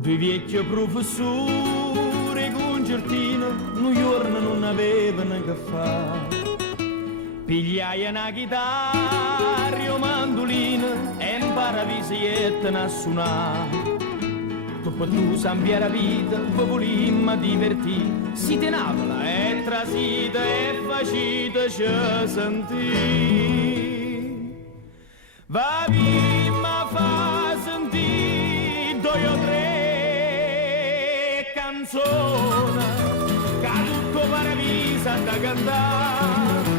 Due vecchi professori concertino, un giorno non avevano che fare. Pigliai una chitarra o mandolina e imparavi a suonare. Dopo tu cambiare la vita, vi volimmo divertire. Si tenavola e trasita e faciteci sentire. Va vimma fa sentire due o tre canzoni che tutto paravisa da cantare.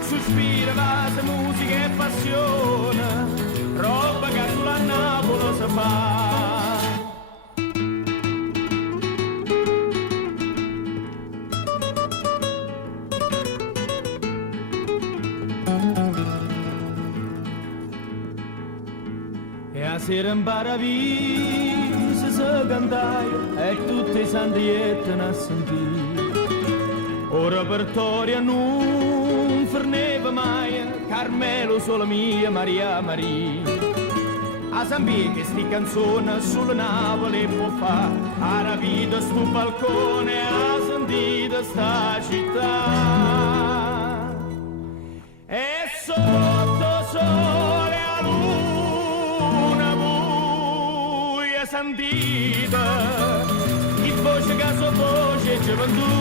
Sospira, vase, musica e passione, roba che sulla Napoli si fa. E a sera in paradiso si cantaia e tutti i santietti a sentire. O repertorio non forneva mai, Carmelo solo mia, Maria Maria. A Zambia che sti canzone sulla Napoli può fa, a la vita sto balcone, a sentita sta città. E sotto sole a luna buia sentita, chi voce che so voce gioventù.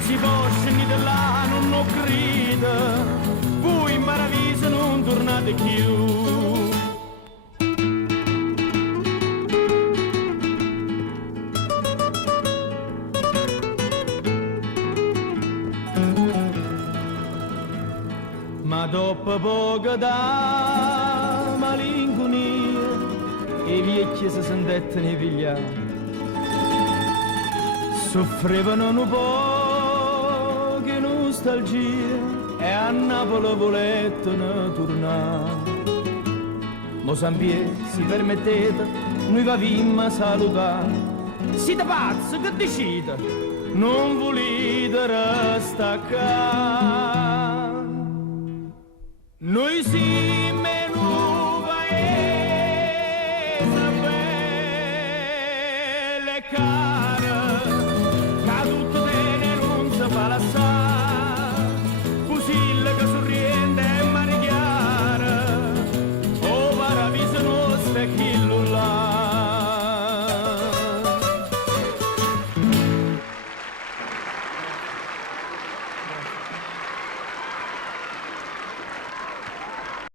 Si posce ni là non ho grida, voi in paradiso non tornate più. Ma dopo poco da malinconia, i vecchi si sentettero pigliare, soffrivano un po' nostalgia e a Napoli volettano tornare. Mozambique, si permettete, noi vavimmo a salutare. Siete pazzi che decide, non volete restare qua. Noi siamo